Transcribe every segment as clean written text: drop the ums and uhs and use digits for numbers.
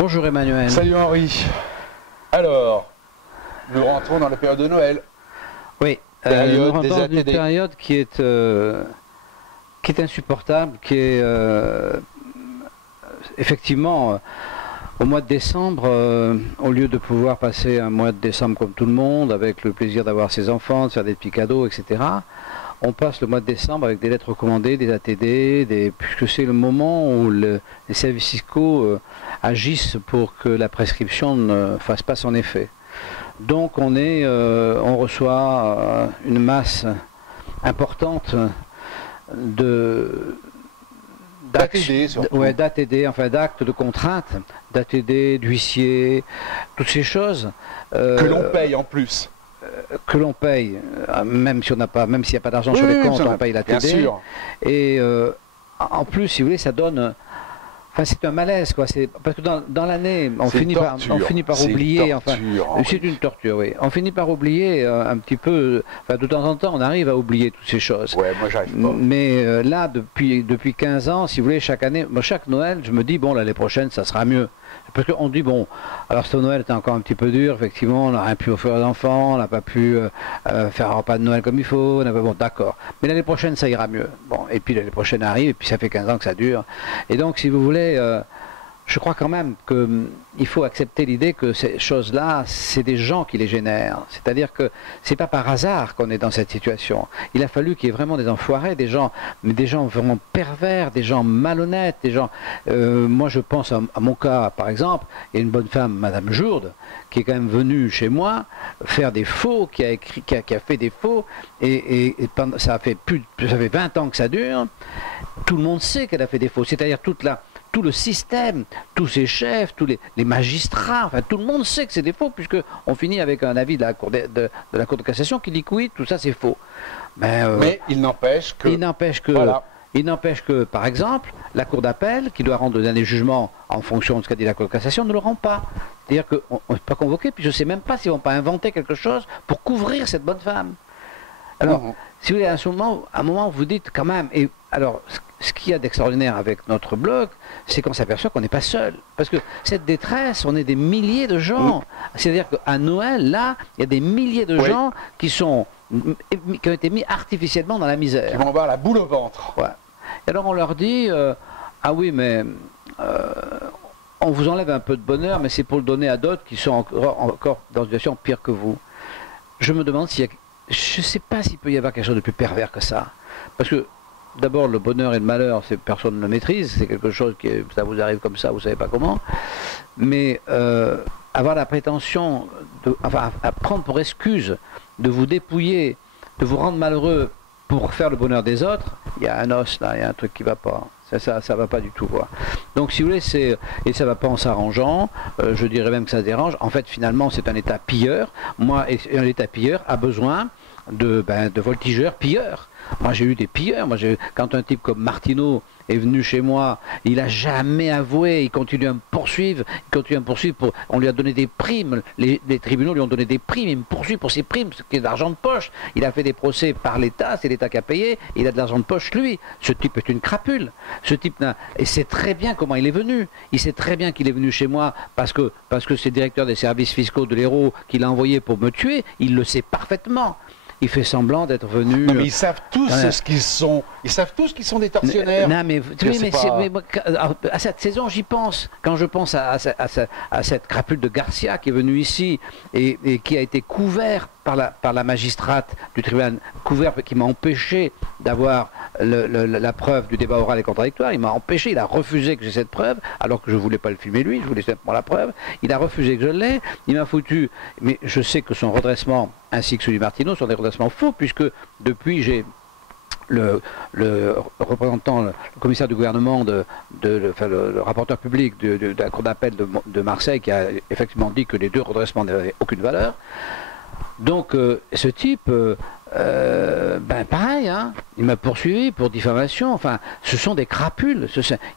Bonjour Emmanuel. Salut Henri. Alors, nous rentrons dans la période de Noël. Oui, nous rentrons dans une période qui est insupportable, qui est effectivement au mois de décembre, au lieu de pouvoir passer un mois de décembre comme tout le monde, avec le plaisir d'avoir ses enfants, de faire des petits cadeaux, etc., on passe le mois de décembre avec des lettres recommandées, des ATD, puisque c'est le moment où les services fiscaux agissent pour que la prescription ne fasse pas son effet. Donc on reçoit une masse importante d'ATD, enfin d'actes de contrainte, d'ATD, d'huissier, toutes ces choses. Que l'on paye en plus. Que l'on paye, même si on n'a pas, même s'il n'y a pas d'argent sur les comptes, on paye l'ATD. Bien sûr. Et en plus, si vous voulez, ça donne. Enfin, c'est un malaise, quoi. Parce que dans l'année, on finit par oublier. Enfin, c'est une torture, oui. On finit par oublier un petit peu. Enfin, de temps en temps, on arrive à oublier toutes ces choses. Ouais, moi, j'arrive pas. Mais là, depuis 15 ans, si vous voulez, chaque année, chaque Noël, je me dis, bon, l'année prochaine, ça sera mieux. Parce qu'on dit, bon, alors ce Noël était encore un petit peu dur, effectivement, on n'a rien pu offrir aux enfants, on n'a pas pu faire un repas de Noël comme il faut, bon, d'accord. Mais l'année prochaine, ça ira mieux. Bon, et puis l'année prochaine arrive, et puis ça fait 15 ans que ça dure. Et donc, si vous voulez, je crois quand même qu'il faut accepter l'idée que ces choses-là, c'est des gens qui les génèrent. C'est-à-dire que c'est pas par hasard qu'on est dans cette situation. Il a fallu qu'il y ait vraiment des enfoirés, des gens vraiment pervers, des gens malhonnêtes, des gens... moi, je pense à mon cas, par exemple, il y a une bonne femme, Madame Jourde, qui est quand même venue chez moi faire des faux, qui a fait des faux, et ça fait 20 ans que ça dure. Tout le monde sait qu'elle a fait des faux. C'est-à-dire tout le système, tous ses chefs, tous les magistrats, enfin tout le monde sait que c'est des faux, puisqu'on finit avec un avis de la Cour de cassation qui dit que oui, tout ça c'est faux. Mais il n'empêche que... Il n'empêche que, par exemple, la Cour d'appel, qui doit rendre le dernier jugement en fonction de ce qu'a dit la Cour de cassation, ne le rend pas. C'est-à-dire qu'on n'est pas convoqué, puis je ne sais même pas s'ils ne vont pas inventer quelque chose pour couvrir cette bonne femme. Alors, si vous voulez, à un moment, vous dites quand même... Et alors, ce qu'il y a d'extraordinaire avec notre blog, c'est qu'on s'aperçoit qu'on n'est pas seul. Parce que cette détresse, on est des milliers de gens. C'est-à-dire qu'à Noël, là, il y a des milliers de gens qui ont été mis artificiellement dans la misère. Qui vont avoir la boule au ventre. Ouais. Et alors on leur dit, ah oui, mais on vous enlève un peu de bonheur, mais c'est pour le donner à d'autres qui sont encore dans une situation pire que vous. Je me demande s'il y a... Je ne sais pas s'il peut y avoir quelque chose de plus pervers que ça. Parce que, d'abord, le bonheur et le malheur, personne ne le maîtrise. C'est quelque chose qui, ça vous arrive comme ça, vous ne savez pas comment. Mais avoir la prétention, à prendre pour excuse de vous dépouiller, de vous rendre malheureux pour faire le bonheur des autres, il y a un os là, il y a un truc qui ne va pas. Ça va pas du tout, quoi. Donc, si vous voulez, et ça va pas en s'arrangeant, je dirais même que ça dérange. En fait, finalement, c'est un État pilleur. Moi, un État pilleur a besoin de voltigeurs pilleurs. Moi, j'ai eu des pilleurs. Quand un type comme Martineau est venu chez moi, il n'a jamais avoué, il continue à me poursuivre, on lui a donné des primes, les tribunaux lui ont donné des primes, il me poursuit pour ses primes, ce qui est de l'argent de poche. Il a fait des procès par l'État, c'est l'État qui a payé, il a de l'argent de poche lui. Ce type est une crapule. Ce type et sait très bien comment il est venu. Il sait très bien qu'il est venu chez moi parce que c'est le directeur des services fiscaux de l'Hérault qui l'a envoyé pour me tuer, il le sait parfaitement. Il fait semblant d'être venu... Non, mais ils savent tous ce qu'ils sont. Ils savent tous qu'ils sont des tortionnaires. Non, mais à cette saison, j'y pense. Quand je pense à cette crapule de Garcia qui est venue ici et qui a été couvert par la magistrate du tribunal, couvert qui m'a empêché d'avoir la preuve du débat oral et contradictoire. Il m'a empêché, il a refusé que j'ai cette preuve, alors que je ne voulais pas le filmer lui, je voulais simplement la preuve. Il a refusé que je l'ai, il m'a foutu... Mais je sais que son redressement, ainsi que celui de Martineau, sont des redressements faux, puisque depuis j'ai... Le représentant, le commissaire du gouvernement, le rapporteur public de la Cour d'appel de Marseille qui a effectivement dit que les deux redressements n'avaient aucune valeur. Donc ce type, pareil, hein, il m'a poursuivi pour diffamation. Enfin, ce sont des crapules.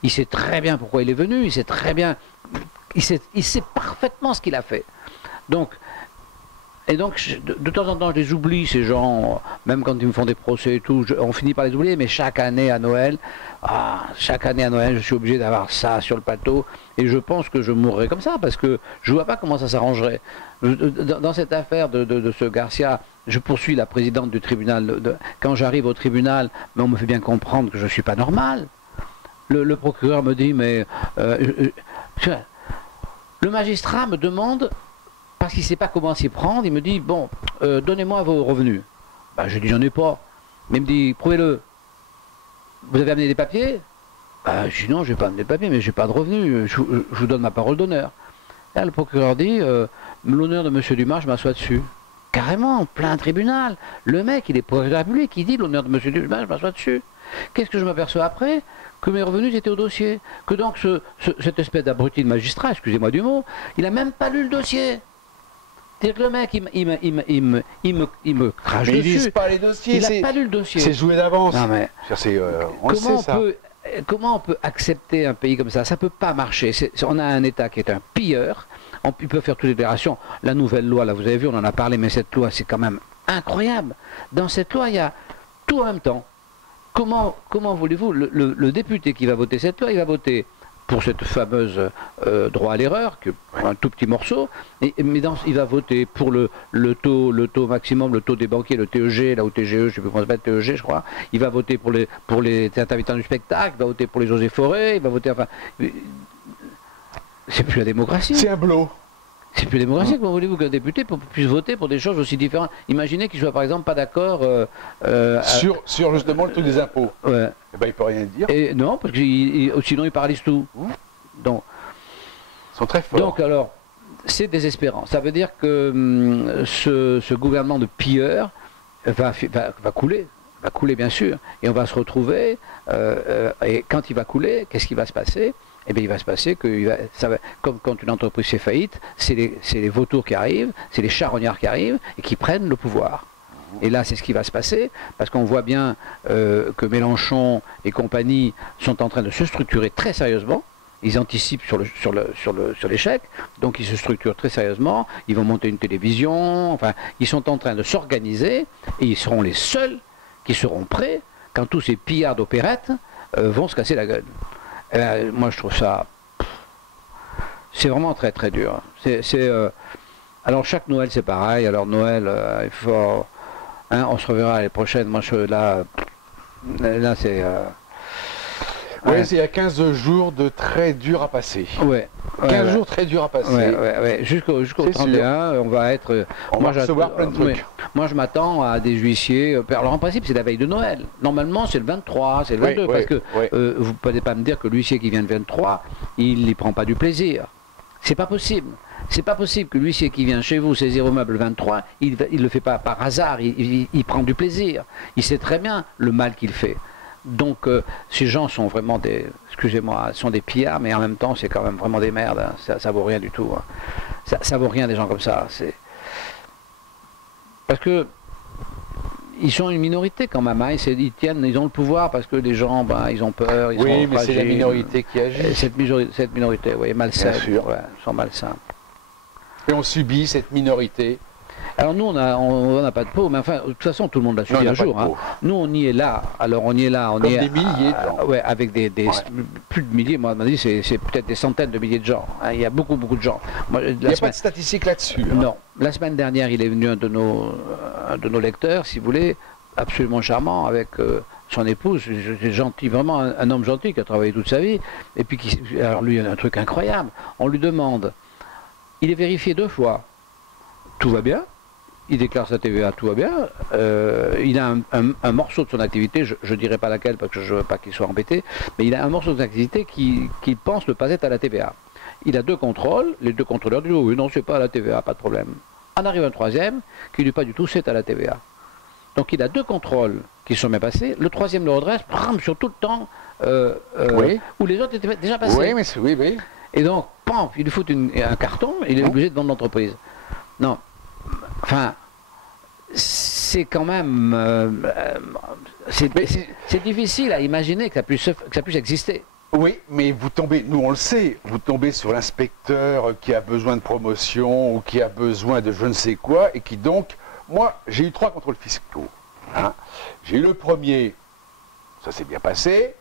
Il sait très bien pourquoi il est venu, il sait parfaitement ce qu'il a fait. Donc, Et donc, de temps en temps, je les oublie, ces gens, même quand ils me font des procès et tout, on finit par les oublier, mais chaque année à Noël, je suis obligé d'avoir ça sur le plateau, et je pense que je mourrai comme ça, parce que je ne vois pas comment ça s'arrangerait. Dans cette affaire de ce Garcia, je poursuis la présidente du tribunal. Quand j'arrive au tribunal, mais on me fait bien comprendre que je ne suis pas normal. Le procureur me dit, mais... le magistrat me demande... parce qu'il ne sait pas comment s'y prendre, il me dit, bon, donnez-moi vos revenus. Ben, je dis, j'en ai pas. Mais il me dit, prouvez-le. Vous avez amené des papiers? Ben, je dis, non, je n'ai pas amené des papiers, mais je n'ai pas de revenus. Je vous donne ma parole d'honneur. Là, le procureur dit, l'honneur de M. Dumas, je m'assois dessus. Carrément, plein tribunal. Le mec, il est procureur de la République, il dit, l'honneur de M. Dumas, je m'assois dessus. Qu'est-ce que je m'aperçois après? Que mes revenus étaient au dossier. Que donc, cette espèce d'abruti de magistrat, excusez-moi du mot, il n'a même pas lu le dossier. C'est-à-dire que le mec, il me crache dessus. Mais ils lisent pas les dossiers. Il n'a pas lu le dossier. C'est joué d'avance. Non mais, comment on peut accepter un pays comme ça? Ça ne peut pas marcher. On a un État qui est un pilleur. Il peut faire toutes les déclarations. La nouvelle loi, là, vous avez vu, on en a parlé, mais cette loi, c'est quand même incroyable. Dans cette loi, il y a tout en même temps. Comment voulez-vous, le député qui va voter cette loi, il va voter pour cette fameuse droit à l'erreur, un tout petit morceau, mais il va voter pour le taux maximum, le taux des banquiers, le TEG, là, ou TGE, je ne sais plus comment ça s'appelle, TEG, je crois. Il va voter pour les intermittents du spectacle, il va voter pour les eaux et forêts, il va voter, enfin... C'est plus la démocratie. C'est un blot. C'est plus la démocratie. Comment voulez-vous qu'un député puisse voter pour des choses aussi différentes? Imaginez qu'il soit par exemple pas d'accord sur justement le taux des impôts. Ouais. Eh ben, il peut rien dire. Et non, parce que sinon il paralyse tout. Donc, ils sont très forts. Donc alors, c'est désespérant. Ça veut dire que ce gouvernement de pilleurs va couler. Va couler bien sûr. Et on va se retrouver. Et quand il va couler, qu'est-ce qui va se passer? Eh bien, il va se passer que, comme quand une entreprise fait faillite, c'est les vautours qui arrivent, c'est les charognards qui arrivent et qui prennent le pouvoir. Et là, c'est ce qui va se passer, parce qu'on voit bien que Mélenchon et compagnie sont en train de se structurer très sérieusement. Ils anticipent sur l'échec, donc ils se structurent très sérieusement. Ils vont monter une télévision, enfin, ils sont en train de s'organiser et ils seront les seuls qui seront prêts quand tous ces pillards d'opérettes vont se casser la gueule. Moi, je trouve ça... C'est vraiment très très dur. Alors, chaque Noël, c'est pareil. Alors, Noël, il faut... Hein, on se reverra l'année prochaine. Moi, là c'est... Oui, il y a 15 jours de très dur à passer. Ouais. 15 jours très dur à passer. Ouais. Jusqu'au 31, on va être... On va recevoir plein de trucs. Moi, je m'attends à des huissiers... Alors, en principe, c'est la veille de Noël. Normalement, c'est le 23, c'est le 22, parce que vous ne pouvez pas me dire que l'huissier qui vient le 23, il n'y prend pas du plaisir. C'est pas possible. C'est pas possible que l'huissier qui vient chez vous saisir au meuble 23, il ne le fait pas par hasard, il prend du plaisir. Il sait très bien le mal qu'il fait. Donc ces gens sont vraiment des, excusez-moi, sont des pillards, mais en même temps c'est quand même vraiment des merdes, hein. Ça vaut rien du tout. Hein. Ça vaut rien des gens comme ça. Parce que ils sont une minorité quand même, hein. Ils ont le pouvoir parce que les gens, ils ont peur, ils sont fragiles. Mais c'est la minorité qui agit. Cette minorité, oui, malsaine, sont malsains. Et on subit cette minorité. Alors nous, on n'a pas de peau, mais enfin, de toute façon, tout le monde l'a subi un jour. Hein. Nous, on y est là. Alors, on y est là. Comme des milliers de gens. Ouais, avec plus de milliers. Moi, on m'a dit, c'est peut-être des centaines de milliers de gens. Hein. Il y a beaucoup de gens. Il n'y a pas de statistiques là-dessus. Hein. Non. La semaine dernière, il est venu un de nos lecteurs, si vous voulez, absolument charmant, avec son épouse, gentil, vraiment un homme gentil qui a travaillé toute sa vie. Et puis, alors lui, il y a un truc incroyable. On lui demande, il est vérifié 2 fois. Tout va bien. Il déclare sa TVA, tout va bien. Il a un morceau de son activité, je ne dirai pas laquelle parce que je ne veux pas qu'il soit embêté, mais il a un morceau de son activité qu'il pense ne pas être à la TVA. Il a 2 contrôles, les 2 contrôleurs disent oh, oui, non, c'est pas à la TVA, pas de problème. En arrive un 3e qui ne dit pas du tout c'est à la TVA. Donc il a 2 contrôles qui sont bien passés, le 3e le redresse, sur tout le temps où les autres étaient déjà passés. Oui, mais oui. Et donc, pam, il lui fout un carton, il est obligé de vendre l'entreprise. Non. Enfin, c'est quand même... c'est difficile à imaginer que ça puisse exister. Oui, mais vous tombez, nous on le sait, vous tombez sur l'inspecteur qui a besoin de promotion ou qui a besoin de je ne sais quoi et qui donc, moi j'ai eu 3 contrôles fiscaux. Hein. J'ai eu le premier, ça s'est bien passé,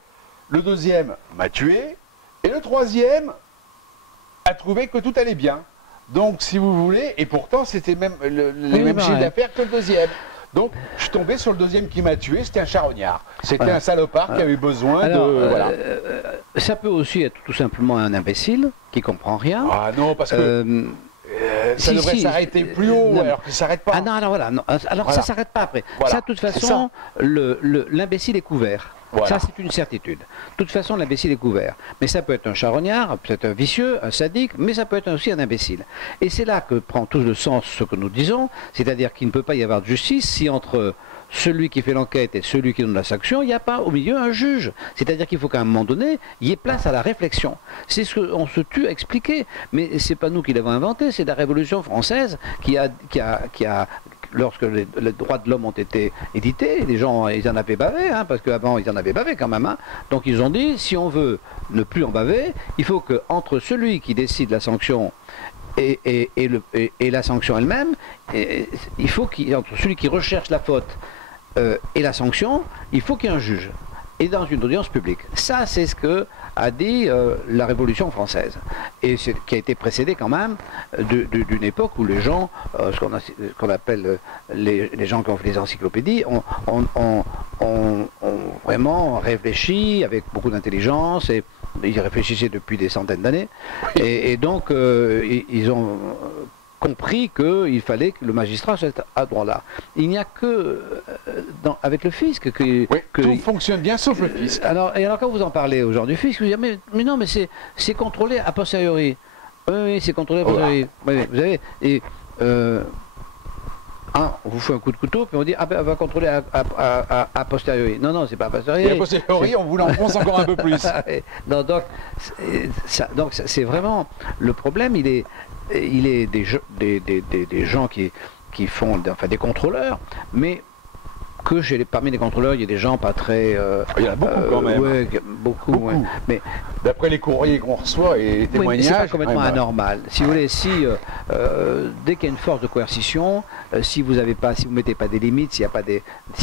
le deuxième m'a tué et le troisième a trouvé que tout allait bien. Donc si vous voulez, et pourtant c'était même les mêmes chiffres d'affaires que le deuxième. Donc, je suis tombé sur le deuxième qui m'a tué, c'était un charognard. C'était un salopard qui avait besoin de... Voilà. Ça peut aussi être tout simplement un imbécile qui comprend rien. Ah non, parce que ça devrait s'arrêter plus haut, alors que ça s'arrête pas. Ah non, alors voilà. Non, alors ça s'arrête pas après. Voilà. Ça, de toute façon, l'imbécile est couvert. Voilà. Ça, c'est une certitude. De toute façon, l'imbécile est couvert. Mais ça peut être un charognard, peut-être un vicieux, un sadique, mais ça peut être aussi un imbécile. Et c'est là que prend tout le sens ce que nous disons, c'est-à-dire qu'il ne peut pas y avoir de justice si entre celui qui fait l'enquête et celui qui donne la sanction, il n'y a pas au milieu un juge. C'est-à-dire qu'il faut qu'à un moment donné, il y ait place à la réflexion. C'est ce qu'on se tue à expliquer. Mais ce n'est pas nous qui l'avons inventé, c'est la Révolution française qui a lorsque les droits de l'homme ont été édités, les gens, ils en avaient bavé, hein, parce qu'avant, ils en avaient bavé quand même. Hein. Donc, ils ont dit, si on veut ne plus en baver, il faut qu'entre celui qui décide la sanction et la sanction elle-même, il faut entre celui qui recherche la faute et la sanction, il faut qu'il y ait un juge. Et dans une audience publique. Ça, c'est ce que a dit la Révolution française. Et qui a été précédé quand même d'une époque où les gens, ce qu'on appelle les gens qui ont fait les encyclopédies, ont vraiment réfléchi avec beaucoup d'intelligence, et ils réfléchissaient depuis des centaines d'années. Et donc, ils ont compris qu'il fallait que le magistrat soit à droit là. Il n'y a que avec le fisc que tout fonctionne bien sauf le fisc. Alors quand vous en parlez aux gens du fisc, vous dites mais non, mais c'est contrôlé a posteriori. Oui, c'est contrôlé a posteriori. Oui, vous savez, et on vous fait un coup de couteau, puis on dit on va contrôler a posteriori. Non, c'est pas a posteriori. Et a posteriori, on vous l'enfonce encore un peu plus. Non, donc c'est vraiment le problème. Il est des gens qui font, enfin des contrôleurs, mais que parmi les contrôleurs, il y a des gens pas très... il y en a beaucoup quand même. Oui, beaucoup. Ouais. Mais d'après les courriers qu'on reçoit et les témoignages... c'est pas complètement anormal. Si vous voulez, dès qu'il y a une force de coercition, si vous mettez pas des limites, s'il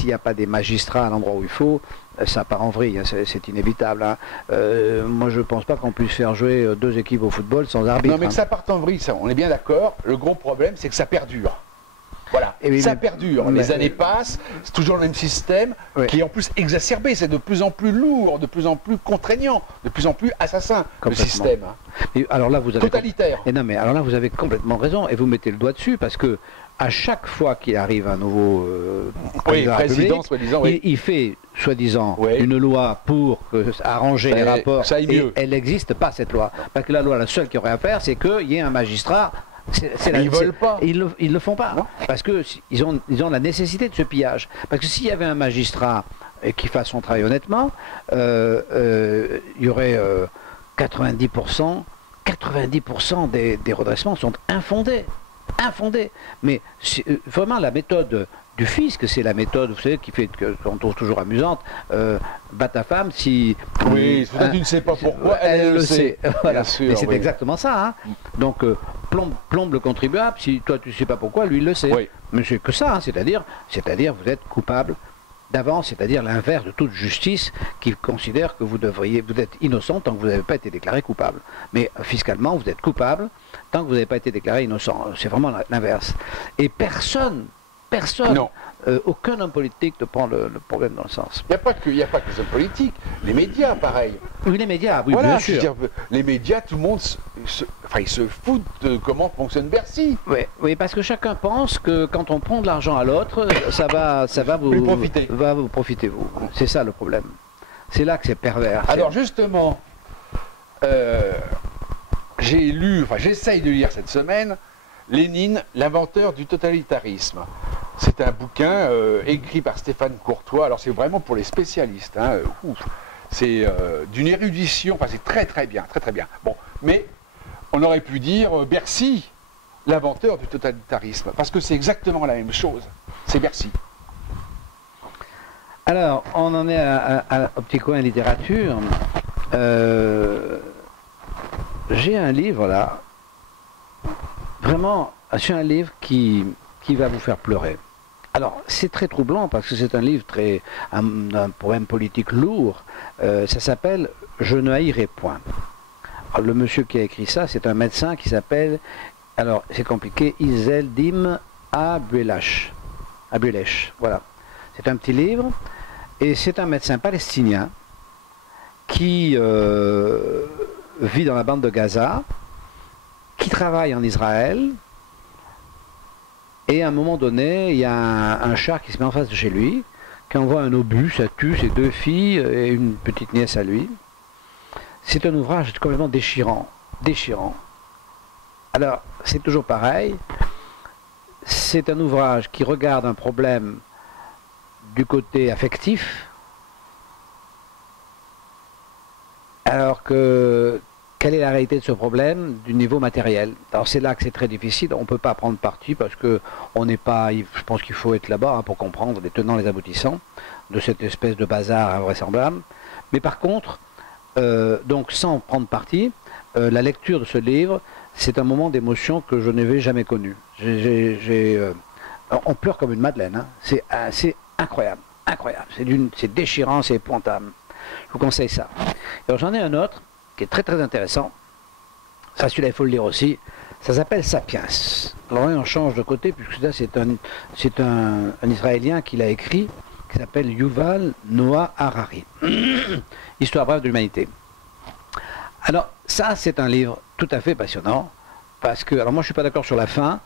n'y a pas des magistrats à l'endroit où il faut, ça part en vrille, hein, c'est inévitable. Hein. Moi, je ne pense pas qu'on puisse faire jouer 2 équipes au football sans arbitre. Non, mais que ça parte en vrille, ça, on est bien d'accord. Le gros problème, c'est que ça perdure. Voilà, ça perdure. Les années passent, c'est toujours le même système qui est en plus exacerbé. C'est de plus en plus lourd, de plus en plus contraignant, de plus en plus assassin, le système. Hein. Et alors là, vous avez totalitaire. Et non, mais alors là, vous avez complètement raison, et vous mettez le doigt dessus, parce que à chaque fois qu'il arrive un nouveau président, soi-disant, il fait, soi-disant, une loi pour arranger les rapports. Ça aille mieux. Et elle n'existe pas, cette loi. Parce que la loi, la seule qu'il y aurait à faire, c'est qu'il y ait un magistrat. Ils veulent pas. Ils le font pas. Non. Parce qu'ils ont la nécessité de ce pillage. Parce que s'il y avait un magistrat qui fasse son travail honnêtement, il y aurait 90% des redressements sont infondés. Mais vraiment la méthode du fisc, c'est la méthode, vous savez, qu'on trouve toujours amusante. Bat ta femme si... Oui, tu ne sais pas pourquoi, elle le sait. Voilà. Mais c'est exactement ça. Hein. Donc, plombe le contribuable, si toi tu ne sais pas pourquoi, lui il le sait. Oui. Mais c'est que ça, hein, c'est-à-dire vous êtes coupable d'avance, c'est-à-dire l'inverse de toute justice qui considère que vous êtes innocent tant que vous n'avez pas été déclaré coupable. Mais fiscalement, vous êtes coupable tant que vous n'avez pas été déclaré innocent. C'est vraiment l'inverse. Et personne, aucun homme politique ne prend le problème dans le sens. Il n'y a pas que les hommes politiques, les médias, pareil. Oui, les médias, oui, voilà, bien sûr. Dire, les médias, tout le monde ils se foutent de comment fonctionne Bercy. Oui, parce que chacun pense que quand on prend de l'argent à l'autre, ça va vous profiter, vous. C'est ça le problème. C'est là que c'est pervers. Alors justement, j'essaye de lire cette semaine Lénine, l'inventeur du totalitarisme. C'est un bouquin écrit par Stéphane Courtois. Alors c'est vraiment pour les spécialistes. Hein, c'est d'une érudition. Enfin c'est très très bien. Bon, mais on aurait pu dire Bercy, l'inventeur du totalitarisme, parce que c'est exactement la même chose. C'est Bercy. Alors on en est au petit coin littérature. J'ai un livre là, vraiment, c'est un livre qui va vous faire pleurer. Alors, c'est très troublant parce que c'est un livre un problème politique lourd. Ça s'appelle « Je ne haïrai point ». Le monsieur qui a écrit ça, c'est un médecin qui s'appelle, alors c'est compliqué, Izzeldin Abuelach. Voilà. C'est un petit livre, et c'est un médecin palestinien qui vit dans la bande de Gaza, qui travaille en Israël, et à un moment donné, il y a un char qui se met en face de chez lui, qui envoie un obus, ça tue ses 2 filles et une petite nièce à lui. C'est un ouvrage complètement déchirant. Alors, c'est toujours pareil. C'est un ouvrage qui regarde un problème du côté affectif, alors que quelle est la réalité de ce problème du niveau matériel? Alors c'est là que c'est très difficile, on ne peut pas prendre parti parce que on n'est pas, je pense qu'il faut être là-bas pour comprendre les tenants, les aboutissants de cette espèce de bazar invraisemblable. Mais par contre, donc sans prendre parti, la lecture de ce livre, c'est un moment d'émotion que je n'avais jamais connu. On pleure comme une madeleine, hein. C'est incroyable, c'est déchirant, c'est épouvantable. Je vous conseille ça. Alors j'en ai un autre qui est très très intéressant. Ça, celui-là, il faut le lire aussi. Ça s'appelle Sapiens. Alors là, on change de côté, puisque là, c'est un Israélien qui l'a écrit, qui s'appelle Yuval Noah Harari. Histoire brève de l'humanité. Alors, ça, c'est un livre tout à fait passionnant, parce que, alors moi, je ne suis pas d'accord sur la fin,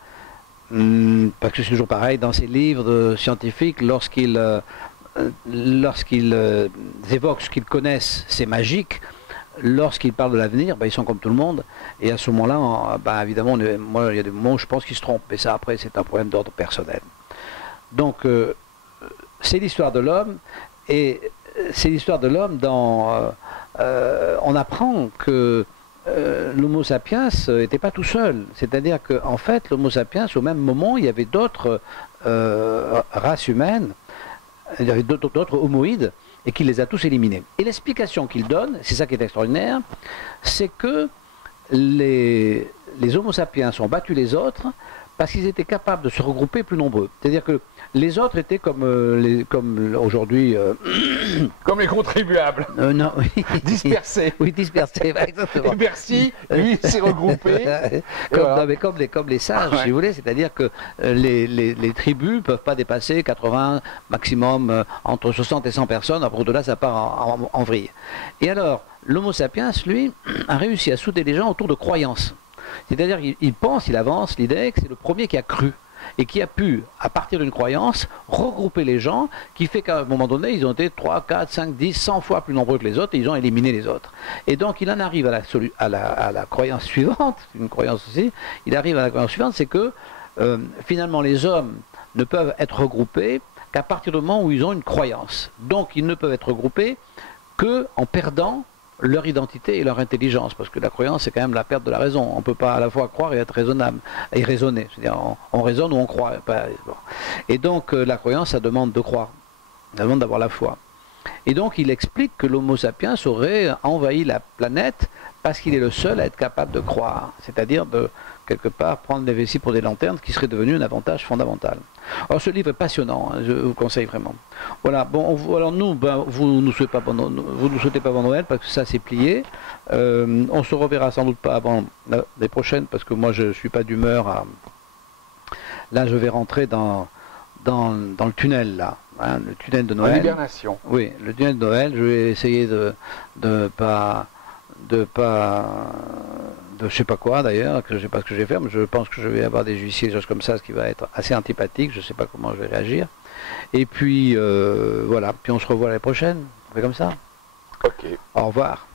parce que c'est toujours pareil, dans ces livres de scientifiques, lorsqu'ils évoquent ce qu'ils connaissent, c'est magique. Lorsqu'ils parlent de l'avenir, ils sont comme tout le monde, et à ce moment-là, évidemment, moi, il y a des moments où je pense qu'ils se trompent, et ça, après, c'est un problème d'ordre personnel. Donc, c'est l'histoire de l'homme, et c'est l'histoire de l'homme dans... on apprend que l'Homo sapiens n'était pas tout seul, c'est-à-dire qu'en fait, l'Homo sapiens, au même moment, il y avait d'autres races humaines, il y avait d'autres homoïdes, et qu'il les a tous éliminés. Et l'explication qu'il donne, c'est ça qui est extraordinaire, c'est que les Homo sapiens ont battu les autres parce qu'ils étaient capables de se regrouper plus nombreux. C'est-à-dire que les autres étaient comme aujourd'hui... Comme les contribuables. Non, oui. Dispersés. Oui, dispersés, exactement. Et Bercy, lui, s'est regroupé. Comme les sages, si vous voulez, c'est-à-dire que les tribus ne peuvent pas dépasser 80, maximum entre 60 et 100 personnes, après de là, ça part en vrille. Et alors, l'Homo sapiens, lui, a réussi à souder les gens autour de croyances. C'est-à-dire qu'il pense, il avance l'idée que c'est le premier qui a cru et qui a pu, à partir d'une croyance, regrouper les gens, qui fait qu'à un moment donné, ils ont été 3, 4, 5, 10, 100 fois plus nombreux que les autres, et ils ont éliminé les autres. Et donc, il en arrive à la croyance suivante, une croyance aussi, il arrive à la croyance suivante, c'est que, finalement, les hommes ne peuvent être regroupés qu'à partir du moment où ils ont une croyance. Donc, ils ne peuvent être regroupés qu'en perdant leur identité et leur intelligence, parce que la croyance c'est quand même la perte de la raison. On ne peut pas à la fois croire et être raisonnable et raisonner, c'est-à-dire on raisonne ou on croit. Et donc la croyance, ça demande de croire, ça demande d'avoir la foi. Et donc il explique que l'Homo sapiens aurait envahi la planète parce qu'il est le seul à être capable de croire, c'est-à-dire de quelque part prendre des vessies pour des lanternes, qui serait devenu un avantage fondamental. Alors ce livre est passionnant, hein, je vous conseille vraiment. Voilà, bon, alors nous, vous ne nous souhaitez pas bon Noël, parce que ça c'est plié. On se reverra sans doute pas avant les prochaines, parce que moi je ne suis pas d'humeur à... Là je vais rentrer dans le tunnel, là, hein, le tunnel de Noël. L'hibernation. Oui, le tunnel de Noël, je vais essayer de je sais pas quoi d'ailleurs, que je sais pas ce que je vais faire, mais je pense que je vais avoir des huissiers, des choses comme ça, ce qui va être assez antipathique, je sais pas comment je vais réagir. Et puis voilà, puis on se revoit l'année prochaine, on fait comme ça. Ok. Au revoir.